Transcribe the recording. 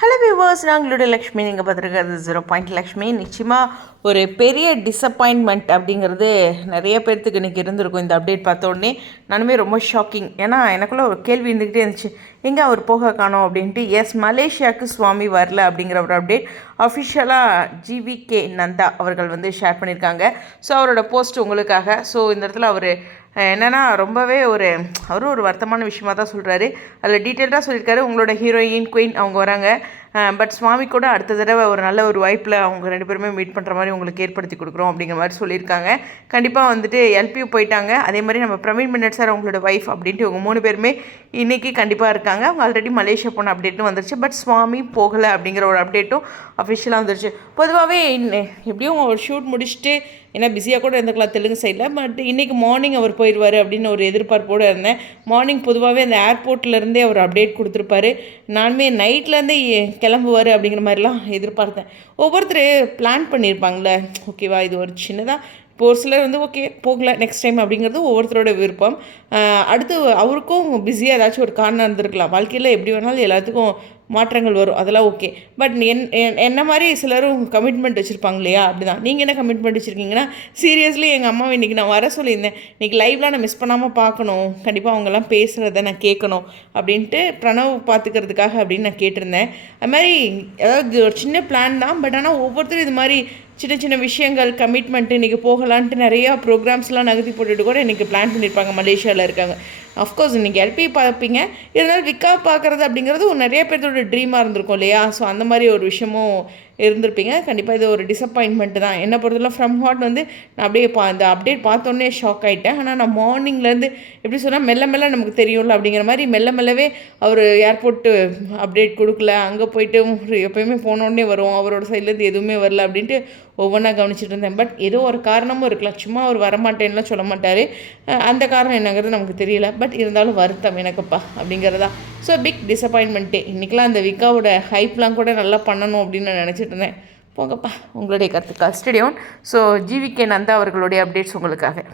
Hello viewers நாங்களுடைய Lakshmi. நீங்கள் பார்த்துருக்கிறது zero point Lakshmi. நிச்சயமாக ஒரு பெரிய டிசப்பாயின்மெண்ட் அப்படிங்கிறது நிறைய பேர்த்துக்கு இன்றைக்கி இருந்திருக்கும். இந்த அப்டேட் பார்த்தோடனே நானுமே ரொம்ப ஷாக்கிங் ஏன்னா எனக்குள்ளே ஒரு கேள்வி இருந்துக்கிட்டே இருந்துச்சு. எங்கே அவர் போக காணோம் அப்படின்ட்டு. எஸ் மலேசியாவுக்கு சுவாமி வரல அப்படிங்கிற ஒரு அப்டேட் அஃபிஷியலாக ஜிவிகே நந்தா அவர்கள் வந்து ஷேர் பண்ணியிருக்காங்க. ஸோ அவரோட போஸ்ட் உங்களுக்காக. ஸோ இந்த இடத்துல அவர் என்னென்னா ரொம்பவே ஒரு அவரும் ஒரு வருத்தமான விஷயமா தான் சொல்கிறாரு அதில் டீட்டெயில்டாக சொல்லியிருக்காரு. உங்களோட ஹீரோயின் குயின் அவங்க வராங்க. பட் சுவாமி கூட அடுத்த தடவை ஒரு நல்ல ஒரு வாய்ப்பில் அவங்க ரெண்டு பேருமே மீட் பண்ணுற மாதிரி உங்களுக்கு ஏற்படுத்தி கொடுக்குறோம் அப்படிங்கிற மாதிரி சொல்லியிருக்காங்க. கண்டிப்பாக வந்துட்டு எல்பியூ போயிட்டாங்க. அதே மாதிரி நம்ம பிரவீன் மின்னட் சார் அவங்களோட ஒய்ஃப் அப்படின்ட்டு இவங்க மூணு பேருமே இன்றைக்கி கண்டிப்பாக இருக்காங்க. அவங்க ஆல்ரெடி மலேசியா போன அப்டேட்டும் வந்துருச்சு. பட் சுவாமி போகலை அப்படிங்கிற ஒரு அப்டேட்டும் அஃபிஷியலாக வந்துருச்சு. பொதுவாகவே எப்படியும் ஒரு ஷூட் முடிச்சுட்டு ஏன்னா பிஸியாக கூட இருந்துக்கலாம் தெலுங்கு சைடில் பட் இன்றைக்கி மார்னிங் அவர் போயிடுவார் அப்படின்னு ஒரு எதிர்பார்ப்போடு இருந்தேன். மார்னிங் பொதுவாகவே அந்த ஏர்போர்ட்லேருந்தே அவர் அப்டேட் கொடுத்துருப்பாரு. நானுமே நைட்லேருந்தே கிளம்புவார் அப்படிங்கிற மாதிரிலாம் எதிர்பார்த்தேன். ஒவ்வொருத்தர் பிளான் பண்ணியிருப்பாங்களே ஓகேவா இது ஒரு சின்னதாக இப்போ ஒரு சிலர் வந்து ஓகே போகல நெக்ஸ்ட் டைம் அப்படிங்கிறது ஒவ்வொருத்தரோட விருப்பம். அடுத்து அவருக்கும் பிஸியாக ஏதாச்சும் ஒரு காரணம் இருந்திருக்கலாம். வாழ்க்கையில் எப்படி வேணாலும் எல்லாத்துக்கும் மாற்றங்கள் வரும். அதெல்லாம் ஓகே பட் என் என்ன மாதிரி சிலரும் கமிட்மெண்ட் வச்சுருப்பாங்க இல்லையா? அப்படி தான் நீங்கள் என்ன கமிட்மெண்ட் வச்சுருக்கீங்கன்னா சீரியஸ்லி எங்கள் அம்மாவை இன்றைக்கி நான் வர சொல்லியிருந்தேன். இன்றைக்கி லைவ்லாம் நான் மிஸ் பண்ணாமல் பார்க்கணும். கண்டிப்பாக அவங்கெல்லாம் பேசுகிறத நான் கேட்கணும் அப்படின்ட்டு பிரணவ் பார்த்துக்கிறதுக்காக அப்படின்னு நான் கேட்டிருந்தேன். அது மாதிரி அதாவது ஒரு சின்ன பிளான் தான். பட் ஆனால் ஒவ்வொருத்தரும் இது மாதிரி சின்ன சின்ன விஷயங்கள் கமிட்மெண்ட்டு இன்றைக்கி போகலான்ட்டு நிறையா ப்ரோக்ராம்ஸ்லாம் நகர்த்தி போட்டுட்டு கூட இன்றைக்கி பிளான் பண்ணியிருப்பாங்க மலேசியாவில் இருக்காங்க. அஃப்கோர்ஸ் இன்றைக்கி எல்பி பார்ப்பீங்க. இருந்தாலும் விக்கா பார்க்குறது அப்படிங்கிறது நிறைய பேர்த்தோட ட்ரீமாக இருந்திருக்கும் இல்லையா? ஸோ அந்த மாதிரி ஒரு விஷயமும் இருந்திருப்பீங்க. கண்டிப்பாக இது ஒரு டிசப்பாயின்மெண்ட்டு தான். என்ன பொறுத்தவரை ஃப்ரம் ஹாட் வந்து நான் அப்படியே பா அந்த அப்டேட் பார்த்தோன்னே ஷாக் ஆகிட்டேன் ஆனால் நான் மார்னிங்லேருந்து எப்படி சொன்னால் மெல்ல மெல்ல நமக்கு தெரியும்ல அப்படிங்கிற மாதிரி மெல்ல மெல்லவே அவர் ஏர்போர்ட்டு அப்டேட் கொடுக்கல. அங்கே போயிட்டு எப்போயுமே போனோடனே வரும். அவரோட சைட்லேருந்து எதுவுமே வரல அப்படின்ட்டு ஒவ்வொன்றா கவனிச்சிட்டு இருந்தேன். பட் ஏதோ ஒரு காரணமும் இருக்கலாம். சும்மா அவர் வரமாட்டேன்லாம் சொல்ல மாட்டார். அந்த காரணம் என்னங்கிறது நமக்கு தெரியல. பட் இருந்தாலும் வருத்தம் எனக்குப்பா அப்படிங்கிறதா. ஸோ பிக் டிசப்பாயின்மெண்ட்டே இன்றைக்கெலாம் அந்த விக்காவோட ஹைப்லாம் கூட நல்லா பண்ணணும் அப்படின்னு நான் நினச்சிட்டு இருந்தேன். போங்கப்பா உங்களுடைய கருத்துக்கள். ஸ்டடியோன் ஸோ ஜிவிகே நந்தா அவர்களுடைய அப்டேட்ஸ் உங்களுக்காக.